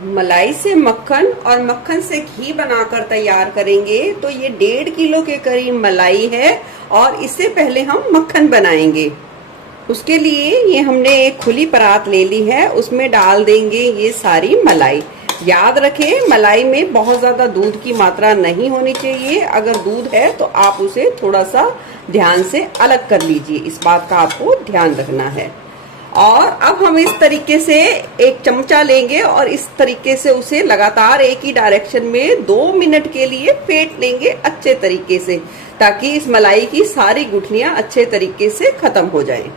मलाई से मक्खन और मक्खन से घी बनाकर तैयार करेंगे तो ये 1.5 किलो के करीब मलाई है और इससे पहले हम मक्खन बनाएंगे। उसके लिए ये हमने एक खुली परात ले ली है, उसमें डाल देंगे ये सारी मलाई। याद रखें मलाई में बहुत ज्यादा दूध की मात्रा नहीं होनी चाहिए। अगर दूध है तो आप उसे थोड़ा सा ध्यान से अलग कर लीजिए, इस बात का आपको ध्यान रखना है। और अब हम इस तरीके से एक चमचा लेंगे और इस तरीके से उसे लगातार एक ही डायरेक्शन में 2 मिनट के लिए फेंट लेंगे अच्छे तरीके से, ताकि इस मलाई की सारी गुठलियां अच्छे तरीके से खत्म हो जाएं।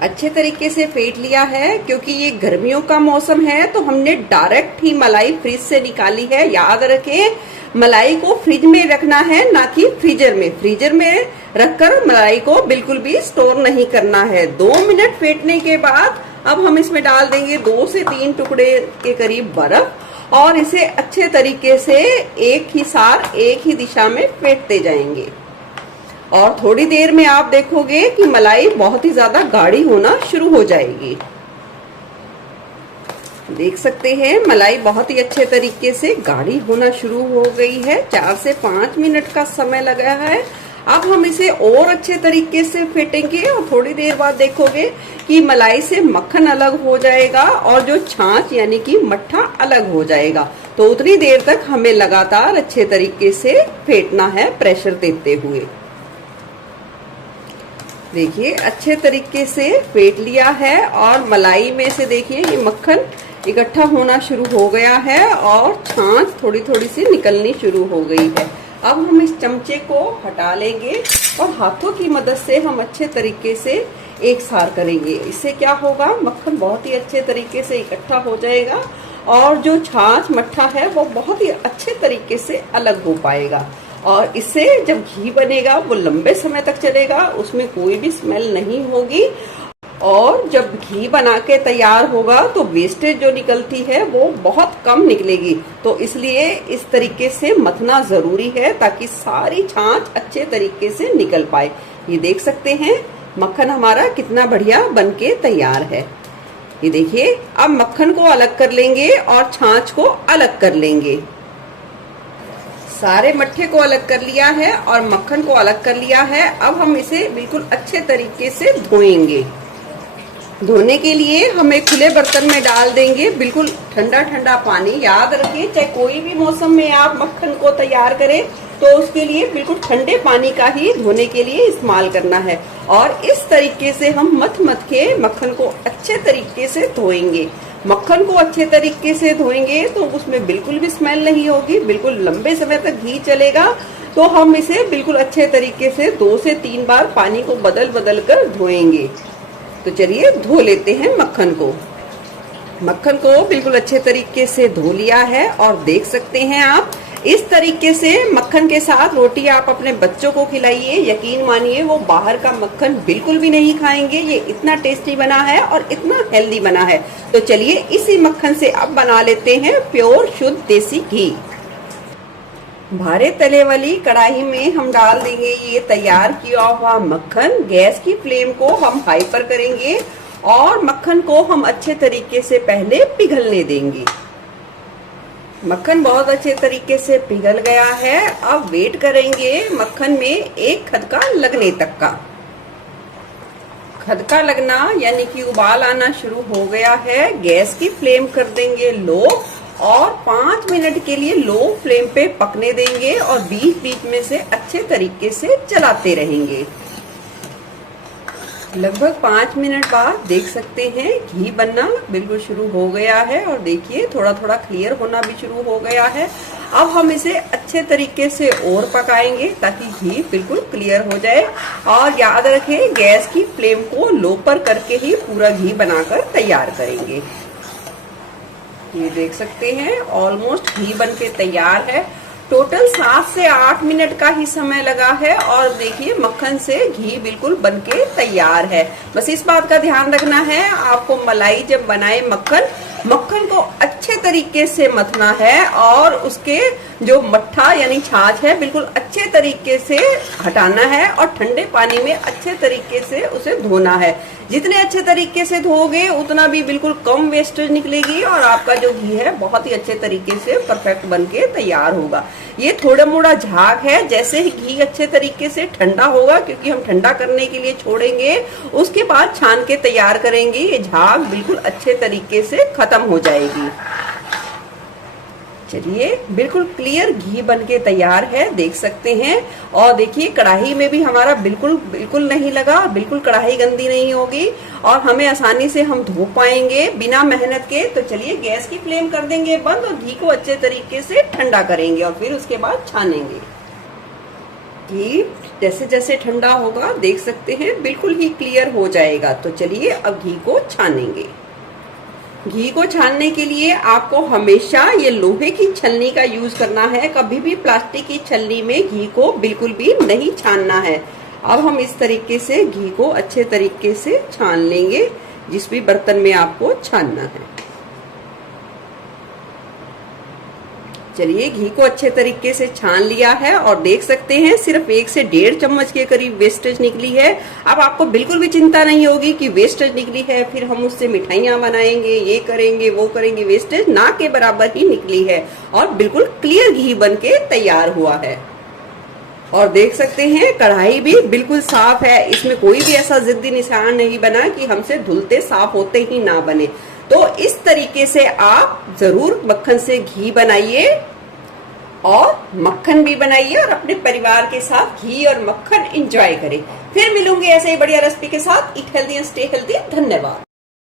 अच्छे तरीके से फेंट लिया है, क्योंकि ये गर्मियों का मौसम है तो हमने डायरेक्ट ही मलाई फ्रिज से निकाली है। याद रखें मलाई को फ्रिज में रखना है, ना कि फ्रीजर में। फ्रीजर में रखकर मलाई को बिल्कुल भी स्टोर नहीं करना है। 2 मिनट फेंटने के बाद अब हम इसमें डाल देंगे 2 से 3 टुकड़े के करीब बर्फ और इसे अच्छे तरीके से एक ही सार एक ही दिशा में फेंटते जाएंगे। और थोड़ी देर में आप देखोगे कि मलाई बहुत ही ज्यादा गाढ़ी होना शुरू हो जाएगी। देख सकते हैं मलाई बहुत ही अच्छे तरीके से गाढ़ी होना शुरू हो गई है। 4 से 5 मिनट का समय लगा है। अब हम इसे और अच्छे तरीके से फेंटेंगे और थोड़ी देर बाद देखोगे कि मलाई से मक्खन अलग हो जाएगा और जो छाछ यानी कि मट्ठा अलग हो जाएगा। तो उतनी देर तक हमें लगातार अच्छे तरीके से फेंटना है, प्रेशर देते हुए। देखिए अच्छे तरीके से फेंट लिया है और मलाई में से देखिए ये मक्खन इकट्ठा होना शुरू हो गया है और छाछ थोड़ी थोड़ी सी निकलनी शुरू हो गई है। अब हम इस चमचे को हटा लेंगे और हाथों की मदद से हम अच्छे तरीके से एक सार करेंगे। इससे क्या होगा, मक्खन बहुत ही अच्छे तरीके से इकट्ठा हो जाएगा और जो छाछ मट्ठा है वो बहुत ही अच्छे तरीके से अलग हो पाएगा। और इससे जब घी बनेगा वो लंबे समय तक चलेगा, उसमें कोई भी स्मेल नहीं होगी। और जब घी बना के तैयार होगा तो वेस्टेज जो निकलती है वो बहुत कम निकलेगी। तो इसलिए इस तरीके से मथना जरूरी है ताकि सारी छाछ अच्छे तरीके से निकल पाए। ये देख सकते हैं मक्खन हमारा कितना बढ़िया बनके तैयार है। ये देखिए अब मक्खन को अलग कर लेंगे और छाछ को अलग कर लेंगे। सारे मट्ठे को अलग कर लिया है और मक्खन को अलग कर लिया है। अब हम इसे बिल्कुल अच्छे तरीके से धोएंगे। धोने के लिए हम एक खुले बर्तन में डाल देंगे बिल्कुल ठंडा ठंडा पानी। याद रखिए चाहे कोई भी मौसम में आप मक्खन को तैयार करें तो उसके लिए बिल्कुल ठंडे पानी का ही धोने के लिए इस्तेमाल करना है। और इस तरीके से हम मथ के मक्खन को अच्छे तरीके से धोएंगे। मक्खन को अच्छे तरीके से धोएंगे तो उसमें बिल्कुल भी स्मेल नहीं होगी, बिल्कुल लंबे समय तक घी चलेगा। तो हम इसे बिल्कुल अच्छे तरीके से 2 से 3 बार पानी को बदल बदल कर धोएंगे। तो चलिए धो लेते हैं मक्खन को। मक्खन को बिल्कुल अच्छे तरीके से धो लिया है और देख सकते हैं आप इस तरीके से मक्खन के साथ रोटी आप अपने बच्चों को खिलाइए, यकीन मानिए वो बाहर का मक्खन बिल्कुल भी नहीं खाएंगे। ये इतना टेस्टी बना है और इतना हेल्दी बना है। तो चलिए इसी मक्खन से अब बना लेते हैं प्योर शुद्ध देसी घी। भारे तले वाली कढ़ाई में हम डाल देंगे ये तैयार किया हुआ मक्खन। गैस की फ्लेम को हम हाई पर करेंगे और मक्खन को हम अच्छे तरीके से पहले पिघलने देंगे। मक्खन बहुत अच्छे तरीके से पिघल गया है। अब वेट करेंगे मक्खन में एक खदका लगने तक का। खदका लगना यानी कि उबाल आना शुरू हो गया है। गैस की फ्लेम कर देंगे लो और 5 मिनट के लिए लो फ्लेम पे पकने देंगे और बीच बीच में से अच्छे तरीके से चलाते रहेंगे। लगभग 5 मिनट बाद देख सकते हैं घी बनना बिल्कुल शुरू हो गया है और देखिए थोड़ा थोड़ा क्लियर होना भी शुरू हो गया है। अब हम इसे अच्छे तरीके से और पकाएंगे ताकि घी बिल्कुल क्लियर हो जाए। और याद रखें गैस की फ्लेम को लो पर करके ही पूरा घी बनाकर तैयार करेंगे। ये देख सकते हैं ऑलमोस्ट घी बनके तैयार है। टोटल 7 से 8 मिनट का ही समय लगा है और देखिए मक्खन से घी बिल्कुल बनके तैयार है। बस इस बात का ध्यान रखना है आपको मलाई जब बनाए मक्खन को अच्छे तरीके से मथना है और उसके जो मट्ठा यानी छाछ है बिल्कुल अच्छे तरीके से हटाना है और ठंडे पानी में अच्छे तरीके से उसे धोना है। जितने अच्छे तरीके से धोगे उतना भी बिल्कुल कम वेस्टेज निकलेगी और आपका जो घी है बहुत ही अच्छे तरीके से परफेक्ट बनके तैयार होगा। ये थोड़ा मोड़ा झाग है, जैसे ही घी अच्छे तरीके से ठंडा होगा, क्योंकि हम ठंडा करने के लिए छोड़ेंगे, उसके बाद छान के तैयार करेंगे, ये झाग बिल्कुल अच्छे तरीके से खत्म हो जाएगी। चलिए बिल्कुल क्लियर घी बनके तैयार है, देख सकते हैं। और देखिए कढ़ाई में भी हमारा बिल्कुल नहीं लगा, बिल्कुल कढ़ाई गंदी नहीं होगी और हमें आसानी से हम धो पाएंगे बिना मेहनत के। तो चलिए गैस की फ्लेम कर देंगे बंद और घी को अच्छे तरीके से ठंडा करेंगे और फिर उसके बाद छानेंगे। घी जैसे जैसे ठंडा होगा देख सकते हैं बिल्कुल ही क्लियर हो जाएगा। तो चलिए अब घी को छानेंगे। घी को छानने के लिए आपको हमेशा ये लोहे की छलनी का यूज करना है, कभी भी प्लास्टिक की छलनी में घी को बिल्कुल भी नहीं छानना है। अब हम इस तरीके से घी को अच्छे तरीके से छान लेंगे जिस भी बर्तन में आपको छानना है। चलिए घी को अच्छे तरीके से छान लिया है और देख सकते हैं सिर्फ 1 से 1.5 चम्मच के करीब वेस्टेज निकली है। अब आपको बिल्कुल भी चिंता नहीं होगी कि वेस्टेज निकली है फिर हम उससे मिठाइयां बनाएंगे, ये करेंगे वो करेंगे। वेस्टेज ना के बराबर ही निकली है और बिल्कुल क्लियर घी बनके तैयार हुआ है। और देख सकते हैं कढ़ाई भी बिल्कुल साफ है, इसमें कोई भी ऐसा जिद्दी निशान नहीं बना कि हमसे धुलते साफ होते ही ना बने। तो इस तरीके से आप जरूर मक्खन से घी बनाइए और मक्खन भी बनाइए और अपने परिवार के साथ घी और मक्खन एंजॉय करें। फिर मिलूंगी ऐसे ही बढ़िया रेसिपी के साथ। Eat healthy and stay healthy. धन्यवाद।